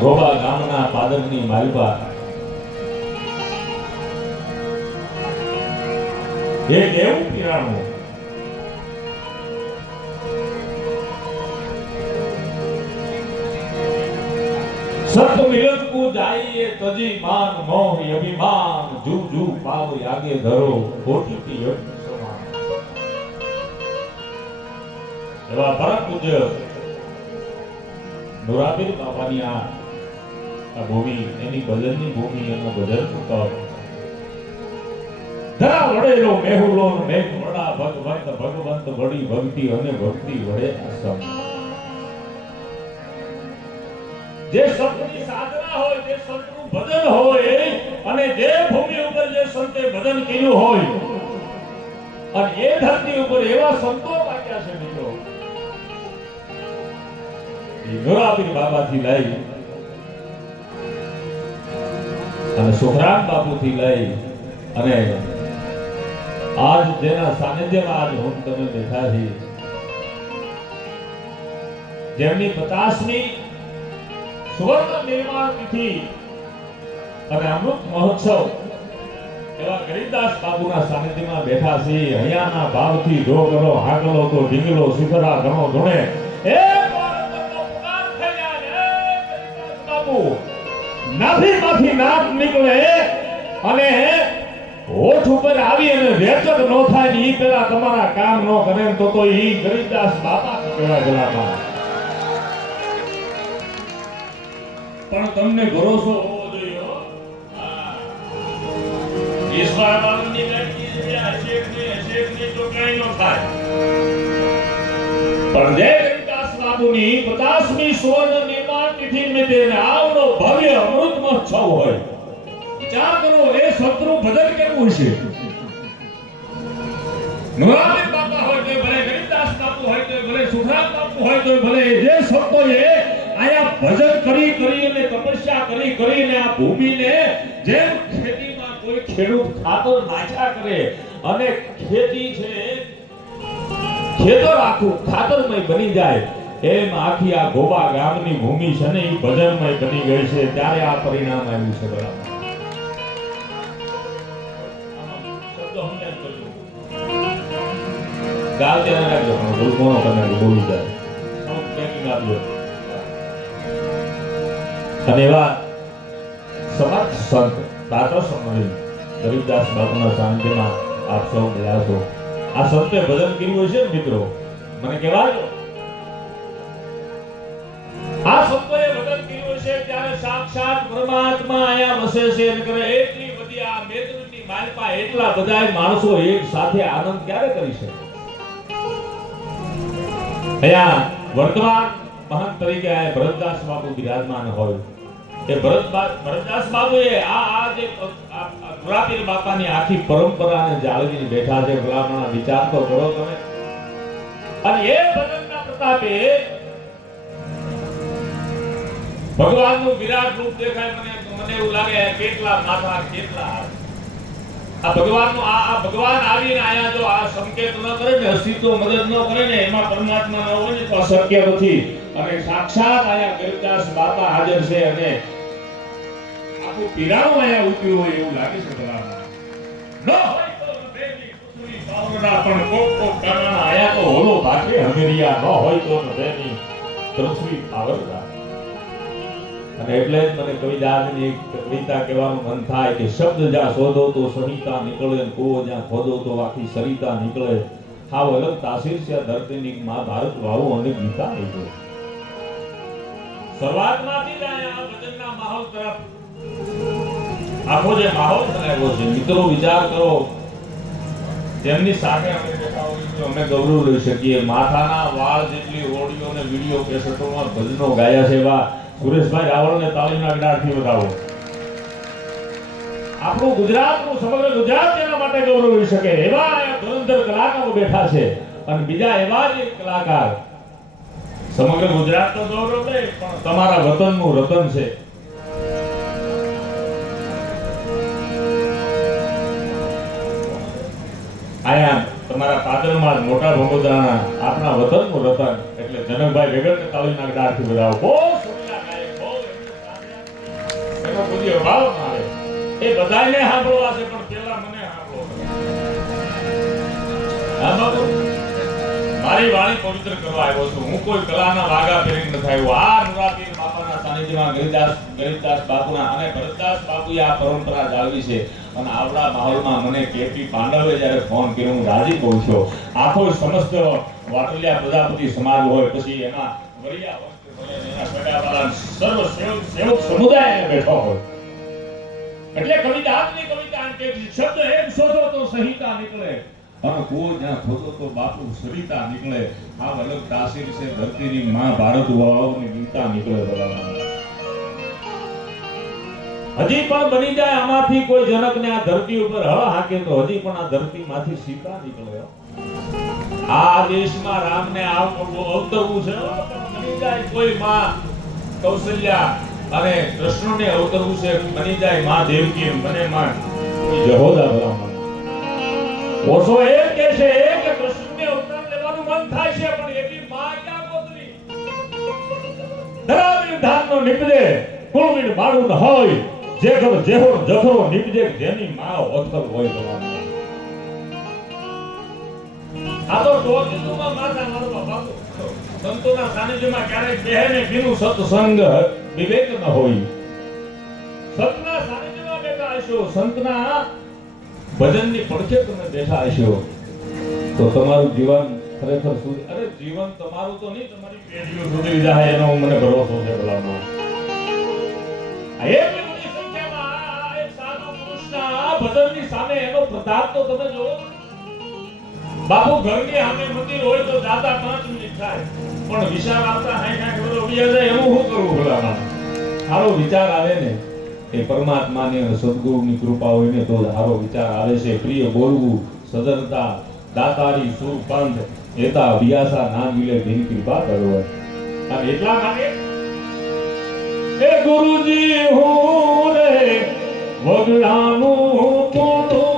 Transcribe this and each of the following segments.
ગોબા ગામના પાદરની માલપા એક એવું પીરાણું સત મિલન કો જાઈએ તજી માન મોહ અભિમાન જુ જુ પાવ આગે ધરો ખોટી કી યજ્ઞ સમાન એવા પરમ પૂજ્ય નોરાબીર બાપાની આ ભૂમિ એની ભજનની ભૂમિ એનો ભજન પુસ્તક ધરા વડેલો મેહુલો મેઘ વડા ભગવંત ભગવંત વડી ભક્તિ અને ભક્તિ વડે આસમ જે સંતની સાધના હોય જે સંતનું ભજન હોય અને જે ભૂમિ ઉપર જે સંતે ભજન કર્યું હોય અને એ ધરતી ઉપર એવા સંતો પાક્યા છે મિત્રો નોરાબીર બાબાથી લઈ અને સુખરામ બાપુથી લઈ અને આજ જેના સાનિધ્યમાં આજ હું તમે બેઠા છીએ જેમની 50મી સુવર્ણ નિર્માણ તિથિ અને અમૃત મહોત્સવ એવા ગરીબદાસ બાબુના સાનિધ્યમાં બેઠા છીએ અહીંયાના ભાવથી જો કરો હાકલો તો ઢીંગલો સુખરા ઘણો ધૂણે એ નાભીમાંથી નાક નીકળે અને હોઠ ઉપર આવી અને રેચક નો થાય ને ઈ પેલા તમારા કામ નો કરે તો ઈ ગરીબદાસ બાપા કહેવાય ગલામાં પણ તમને ભરોસો હોવો જોઈએ ઈશ્વર બાબુની ગાડી છે અશેક ને તો કઈ નો થાય પણ જે ગરીબદાસ બાબુની 50મી સુવર્ણ નિર્માણ તિથિ નિમિત્તે આવનો ભવ્ય અમૃત મહોત્સવ હોય વિચાર કરો એ સંતનું ભજન કેવું છે નોરાબીર બાપા હોય તો ભલે ગરીબદાસ બાપુ હોય તો ભલે સુખરામ બાપુ હોય તો ભલે જે સંતોએ આયા ભજન કરી અને તપસ્યા કરીને આ ભૂમિને જેમ ખેતીમાં કોઈ ખેડૂત ખાતર નાખ્યા કરે અને ખેતી છે ખેતર આખું ખાતરમય બની જાય એમ આખી આ ગોબા ગામની ભૂમિ છે ને એ ભજનમય બની ગઈ છે ત્યારે આ પરિણામ આવ્યું છે બરાબર ગાલ ત્યારે રાખજો બોલ કોનો કરનાર બોલી જાય અને એવા સમર્થ સંત દાતા સમય ગરીબદાસ બાપુના સાનિધ્યમાં આપ સૌ ગયા છો આ સંતે ભજન કર્યું છે મિત્રો મને કહેવાય આ સંતોએ ભજન કર્યું છે ત્યારે સાક્ષાત પરમાત્મા આયા વસે છે અને કરે એટલી બધી આ મેદની માલપા એટલા બધા માણસો એક સાથે આનંદ ક્યારે કરી શકે અહીંયા વર્તમાન મહંત તરીકે આ ભરતદાસ બાપુ બિરાજમાન હોય એ ભરતદાસ બાપુએ આ જે નોરાબીર બાપાની આખી પરંપરાને જાળવીને બેઠા છે ભલામણા વિચાર તો કરો તમે અને એ ભજનના પ્રતાપે ભગવાનનું વિરાટ રૂપ દેખાય મને એવું લાગે કેટલા માથા કેટલા આ ભગવાનનું આ ભગવાન આવીને આયા જો આ સંકેત ન કરે ને અસ્તિત્વ મદદ ન કરે ને એમાં પરમાત્મા ન હોય ને તો શક્ય નથી અને સાક્ષાત આયા ગરીબદાસ બાપા હાજર છે અને આખું પીરાણું આયા ઉત્યું હોય એવું લાગે છે ભગવાન ન હોય તો બેની પૃથ્વી પાવરના પણ કોક કારણા આયા તો હોલો ભાગે હમેરિયા ન હોય તો બેની પૃથ્વી પાવરના અને એટલે જ મને કવિદાસની એક કવિતા કહેવાનું મન થાય કે શબ્દ જ્યાં શોધો તો સહિતા નીકળે કૂવો જ્યાં ખોદો તો આખી સરિતા નીકળે હાવ અલગ તાસીર છે ધરતીની મહાભારત વાવો અને ગીતા નીકળે શરૂઆતમાંથી જ આ ભજનના માહોલ તરફ આખો જે માહોલ બનાવ્યો છે મિત્રો વિચાર કરો તેમની સાથે અમે બેઠા હોઈએ તો અમે ગૌરવ લઈ શકીએ માથાના વાળ જેટલી ઓડિયો અને વિડિયો કેસેટોમાં ભજનો ગાયા છે એવા સુરેશભાઈ રાવળને તાળીના ગડાથી વધાવો આપણું ગુજરાતનું સમગ્ર ગુજરાત તેના માટે ગૌરવી શકે એવા ધુરંધર કલાકારો બેઠા છે અને બીજા એવા જ કલાકાર સમગ્ર ગુજરાત તો ગૌરવ દે પણ તમારા વતનનું રતન છે આયા તમારા પાદરમાં મોટા ભગોદરાના આપણા વતનનું રતન એટલે જનકભાઈ વેગડને તાળીના ગડાથી વધાવો બહુ સુરિયા ગાય બહુ સ્વભાવમાં આવે એ બધાને સાંભળવા છે, પણ પેલા મને સાંભળો. હા બાપુ, મારી વાણી પવિત્ર કરવા આવ્યો છું. હું કોઈ કલાના વાગા ફેરીને નથી આવ્યો. આ નુરાપીર બાપાના સાનિધ્યમાં ગરીબદાસ બાપુના અને ભરતદાસ બાપુએ આ પરંપરા જાળવી છે. અને આવડા માહોલમાં મને કેપી પાંડવે જ્યારે ફોન કર્યો, હું રાજી પહોંચ્યો. આખો સમસ્ત વાટલિયા પ્રજાપતિ સમાજ હોય, પછી એના વરિયા વસ્ત્ર હોય, એના સગાવાળા સર્વ સેવક સમુદાય બેઠો હોય. એટલે કવિતા આજની કવિતા કે શબ્દ એક શોધો તો સંહિતા નીકળે, અને કોઈ જ્યાં ખોદો તો બાપુ સરિતા નીકળે. આ અલગ તાસીર છે ધરતીની માં ભારત વાળાઓની ગીતા નીકળે. હજી પણ બની જાય આમાંથી કોઈ જનકને આ ધરતી ઉપર હળ હાકે તો હજી પણ આ ધરતીમાંથી સીતા નીકળે. આ દેશમાં રામને અવતરવું છે. બની જાય કોઈ માં કૌશલ્યા અને કૃષ્ણને અવતરવું છે, બની જાય માં દેવકી, બને માં જહોદા ભલામણ. ઓછો એ કે છે કે કૃષ્ણને અવતાર લેવાનું મન થાય છે, પણ એવી માં ક્યાં ગોતવી? ધરાવીને ધાનનો નિપજે કુળવીન મારું ન હોય, જે ઘર જેહો જખરો નિપજે જેની માં ઓથર હોય ભલામણ. આ તો ટોચમાં માથા મારવા બાપુ સંતોના સાનિધ્યમાં ક્યારેક બેહને બીનું સત્સંગ વિવેક ન હોય. સતના સાનિધ્યમાં બેઠા હશો, સંતના ભજનની પડખે તમે બેઠા હશો, તો તમારું જીવન ખરેખર અરે જીવન તમારું તો નહીં, તમારી પેઢીઓ સુધરી જાય એનો મને ભરોસો છે. ભલામાં એક મોટી સંખ્યામાં એક સાધુ પુરુષના ભજનની સામે એનો પ્રતાપ તો તમે જોવો. બાપુ ઘરની સામે મંદિર હોય તો જાતા 5 મિનિટ થાય, પણ વિચાર આવતા 60 વર્ષ ઉભી જાય એનું શું કરવું? ભલામાં સારો વિચાર આવે ને એ પરમાત્માની અને સદગુરુની કૃપા હોય ને તો સારો વિચાર આવે છે. પ્રિય બોલવું સદરતા દાતારી સુર પંથ એતા વ્યાસા ના મિલે દિન કૃપા કરો. અને એટલા માટે એ ગુરુજી હું રે વગડાનું બોલું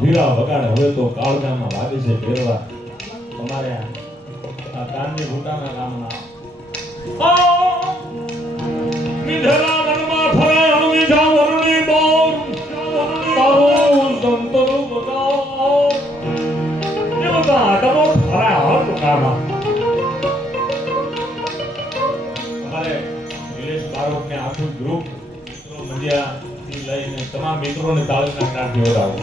ધીરા વગાડ હવે તો કાળગામાં વાગે છે ફેરવા. અમારે આ કાનની ભૂટાના ગામના વિધરા મનમાં ફરે અણવિધા વરણી બોલ તારું સંતરું બતાવો એ બધા તમો ફરે હર ટુકામાં. અમારે નિલેશ બારોટને આખું ગ્રુપ મંડિયા લઈને તમામ મિત્રોને તાળીના કાઢી વધાવો.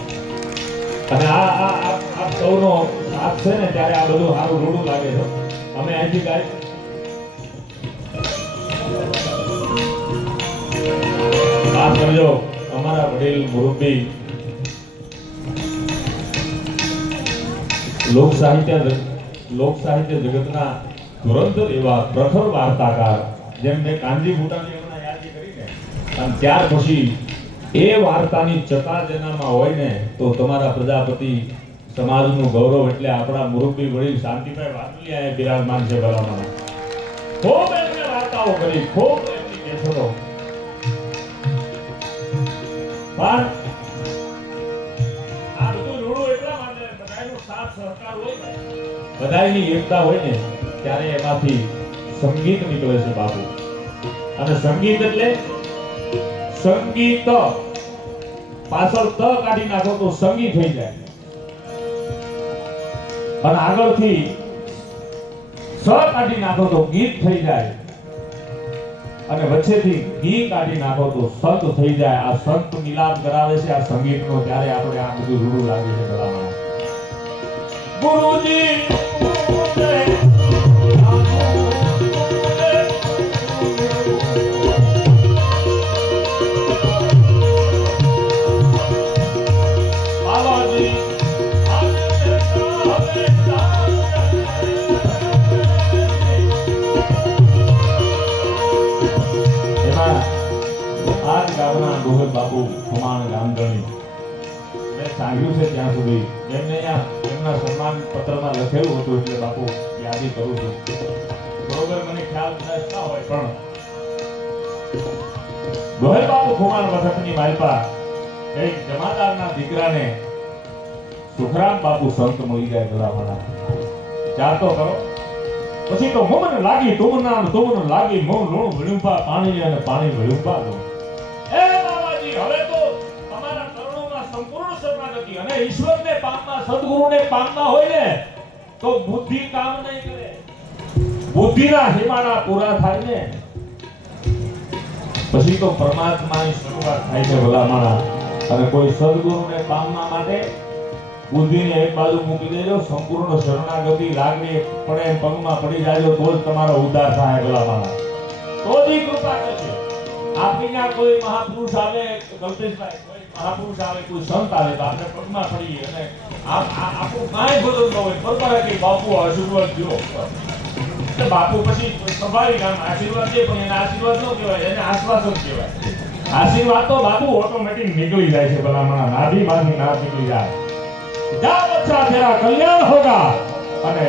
અને આ સૌનો સાથ છે ને ત્યારે આ બધું સારું રૂડું લાગે છે. અમે અહીંથી ગાય વાત કરજો. અમારા વડીલ મુરબ્બી લોક સાહિત્ય જગતના ધુરંધર એવા પ્રખર વાર્તાકાર જેમને કાનજી ભૂટાની હમણાં યાદ કરીને, અને ત્યાર પછી એ વાર્તાની ચકા જેનામાં હોય ને તો તમારા પ્રજાપતિ સમાજનું ગૌરવ. એટલે આપણા મુરબ્બી વડીલ શાંતિભાઈ વાટલિયા બિરાજમાન છે. ભલામાં ખૂબ એમને વાર્તાઓ કરી, ખૂબ એમની કેસરો. પણ આ બધું રૂડું એટલા માટે બધાયનો સાથ સહકાર હોય ને, બધાયની એકતા હોય ને ત્યારે એમાંથી સંગીત નીકળે છે બાપુ. અને સંગીત એટલે સંગીત પાછળ ત કાઢી નાખો તો સંગીત થઈ જાય, અને આગળથી સ કાઢી નાખો તો ગીત થઈ જાય. અને વચ્ચેથી ઘી કાઢી નાખો તો સંત થઈ જાય. આ સંત મિલાપ કરાવે છે આ સંગીતનો. ત્યારે આપણે આ બધું રૂડું લાગે છે ભલામણ. ગુરુજી ડોહર બાપુ ખુમાણ ગામધણી મેં સાંભળ્યું છે ત્યાં સુધી એમને એમના સન્માન પત્રમાં લખેલું હતું એટલે બાપુ યાદી કરું છું. બરોબર મને ખ્યાલ કદાચ ના હોય પણ ડોહર બાપુ ખુમાણ વખતની માલપા એક જમાદારના દીકરાને સુખરામ બાપુ સંત મળી જાય ભલામણા. ચાર તો કરો પછી તો મન લાગી તુમના લાગી મન લૂણ ભળ્યું પાણી અને પાણી ભળ્યું પા લો. હવે તો તમારા ચરણોમાં સંપૂર્ણ શરણાગતિ અને ઈશ્વરને પામવા સદ્ગુરુને પામવા હોય ને તો બુદ્ધિ કામ નહીં કરે. બુદ્ધિના હિમાડા પૂરા થાય ને પછી તો પરમાત્માની શરૂઆત થાય છે ભલામણા. અને કોઈ સદ્ગુરુને પામવા માટે બુદ્ધિને એક બાજુ મૂકી દેજો. સંપૂર્ણ શરણાગતિ લાગણી પડે પગમાં પડી જાજો તો જ તમારો ઉદ્ધાર થાય ભલામણા. તો જ કૃપા કરશે. આપણી ત્યાં કોઈ મહાપુરુષ આવે કલ્પેશભાઈ કોઈ મહાપુરુષ આવે કોઈ સંત આવે તો આપણે પગમાં પડીએ અને આપણું કાંઈ બધું ન હોય બરોબર કે બાપુ આશીર્વાદ દો. બાપુ પછી સ્વાભાવિક આમ આશીર્વાદ દે પણ એના આશીર્વાદ ન કહેવાય એને આશ્વાસન કહેવાય. આશીર્વાદ તો બાપુ ઓટોમેટિક નીકળી જાય છે ભલામણા. નાભીમાંથી નાદ નીકળી જાય. જા બચ્ચા તેરા કલ્યાણ હોગા અને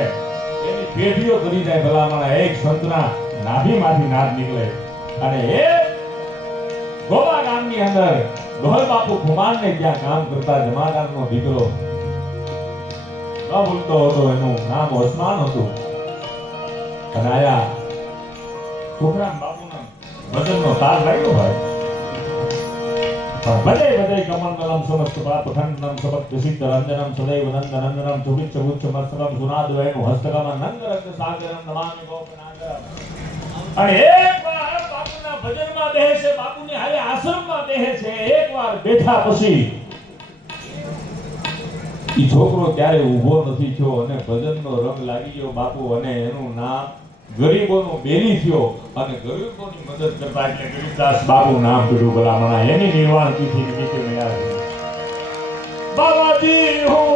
એની પેઢીઓ કરી જાય ભલામણા. એક સંતના નાભીમાંથી નાદ નીકળે અને એ ગોવા ગામની અંદર ડોહર બાપુ ખુમાણને જ્યાં કામ કરતા જમાદારનો દીકરો ન ભૂલતો હતો એનું નામ ઓસમાન હતું. અને આયા સુખરામ બાપુના ભજનનો તાલ લાગ્યો ભાઈ. ભજે ભજે કમંડલમ સમસ્ત પાપ ખંડનમ સબક સિદ્ધ રંજનમ સદૈવ નંદનંદનમ સુભિચ્છ ગુચ્છ મસ્તકમ સુનાદ વૈનું હસ્તકમ નંદરંગ સાગરમ નમામિ ગોપનાગરમ. અને એકવાર બાપુના ભજનમાં બેહે છે, બાપુની હારે આશ્રમમાં બેહે છે. એકવાર બેઠા પછી ઈ છોકરો ક્યારે ઊભો નથી થયો અને ભજનનો રંગ લાગી ગયો બાપુ. અને એનું નામ ગરીબોનો બેલી થયો અને ગરીબોની મદદ કરતા એટલે ગરીબદાસ બાપુ નામ પીડું ભલામણા. એની નિર્વાણ તિથિ નિમિત્તે મળ્યા બાબાજી હું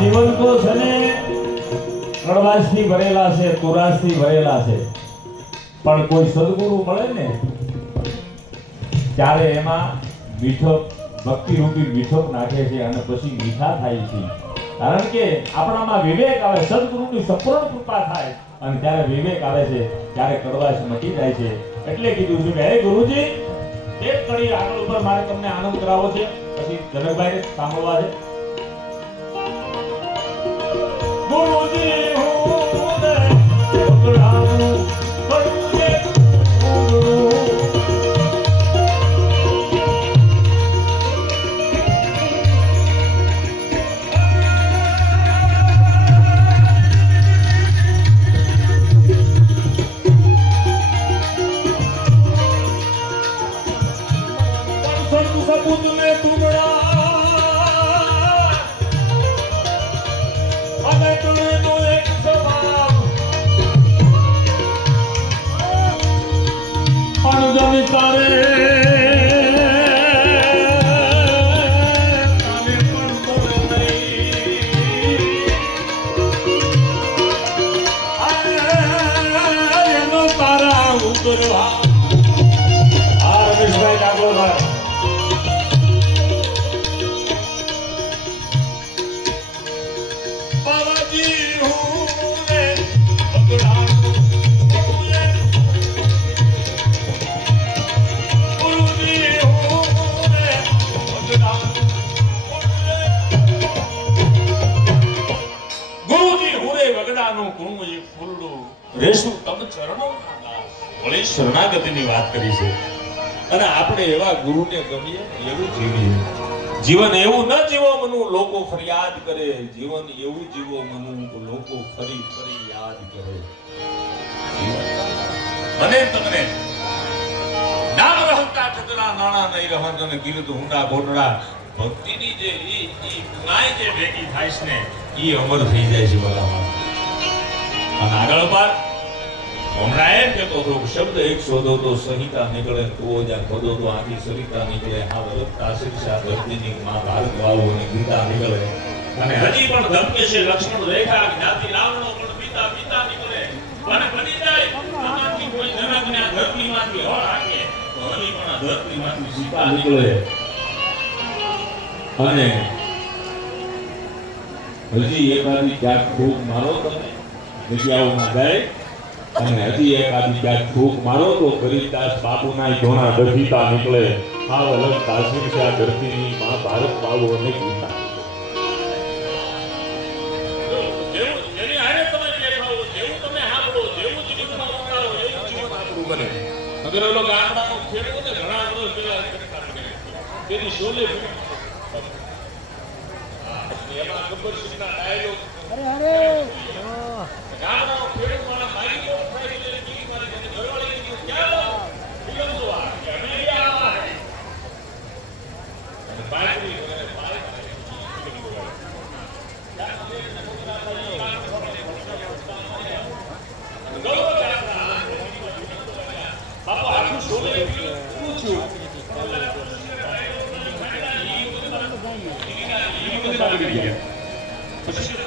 જીવન તો છે ને કડવાશથી ભરેલા છે, તુરાશથી ભરેલા છે. પણ કોઈ સદગુરુ મળે ને ત્યારે એમાં મીઠો ભક્તિ રૂપી મીઠો નાખે છે અને પછી મીઠા થાય છે. કારણ કે આપણામાં વિવેક આવે, સદગુરુની સંપૂર્ણ કૃપા થાય અને ત્યારે વિવેક આવે છે, ત્યારે કડવાશ મટી જાય છે. એટલે કીધું છે કે હે ગુરુજી એક કડી આગળ ઉપર મારે તમને આનંદ કરાવો છે. પછી જનકભાઈ સાંભળવા છે. ગુરુજી હું રે પકડાવું પડું એ સપૂત ને તુમડા આ રમેશભાઈ ડાકોરભાઈ બાબાજી હું રે બગડાનું ગુરુજી હું રે બગડાનું ગુરુજી હું રે બગડાનું કુણું એક ફૂલડું રેશું તમ ચરણો ઓલી શરણાગતિની વાત કરી છે અને આપણે એવા ગુરુને ગમીએ એવું જીવીએ જીવન એવું ન જીવો મનું લોકો ફરિયાદ કરે જીવન એવું જીવો મનું તો લોકો ફરી ફરી યાદ કરે મને તમને નામ રહતા ચતરા નાણા નહીં રહન અને કીધું હુંડા ગોટડા ભક્તિની જે ઈ કાઈ જે ભેગી થાય છે ને ઈ અમર થઈ જાય છે બરાબર અને આગળ પર હમણાં એમ કહેતો હતો શબ્દ એક શોધો તો સંહિતા નીકળે કુવો જ્યાં ખોદો તો આખી સરિતા નીકળે આ વરસતા શિક્ષા ધરતીની માં ભારત વાવો અને ગીતા નીકળે અને હજી પણ ધમકે છે લક્ષ્મણ રેખા જ્ઞાતિ રાવણો પણ પિતા પિતા નીકળે અને બની જાય આમાંથી કોઈ જનકને આ ધરતીમાંથી હોળ હાકે તો હજી પણ આ ધરતીમાંથી સીતા નીકળે અને હજી એકાદી ક્યાંક ફૂક મારો તમે જગ્યાઓમાં જાય અને હજી એકાદી ક્યાંક ફૂક મારો તો ગરીબદાસ બાપુના ધોણા દધીતા નીકળે હાવ અલગ કાશ્મીર છે આ ધરતીની માં ભારત બાવો અને ગીતા જેની હારે તમે બેઠા હો જેવું તમે સાંભળો જેવું જીવનમાં વંગાળો એવું જીવન આપણું બને અગર ઓલો ગામડાનો ખેડૂત ને ઘણા વર્ષ પહેલા તેની શોલે એમાં ગબ્બર સિંહના ડાયલોગ ગામડાનો ખેડૂત મારા મારી લો થાય એટલે બીજી મારી મને ઘરવાળી કીધું ક્યાં ફિલ્મ જોવા કે અમે આવા હે અને બાયરી અને બાય ફિલ્મ જોવા બાપા આખું શોલે પૂછ્યું પછી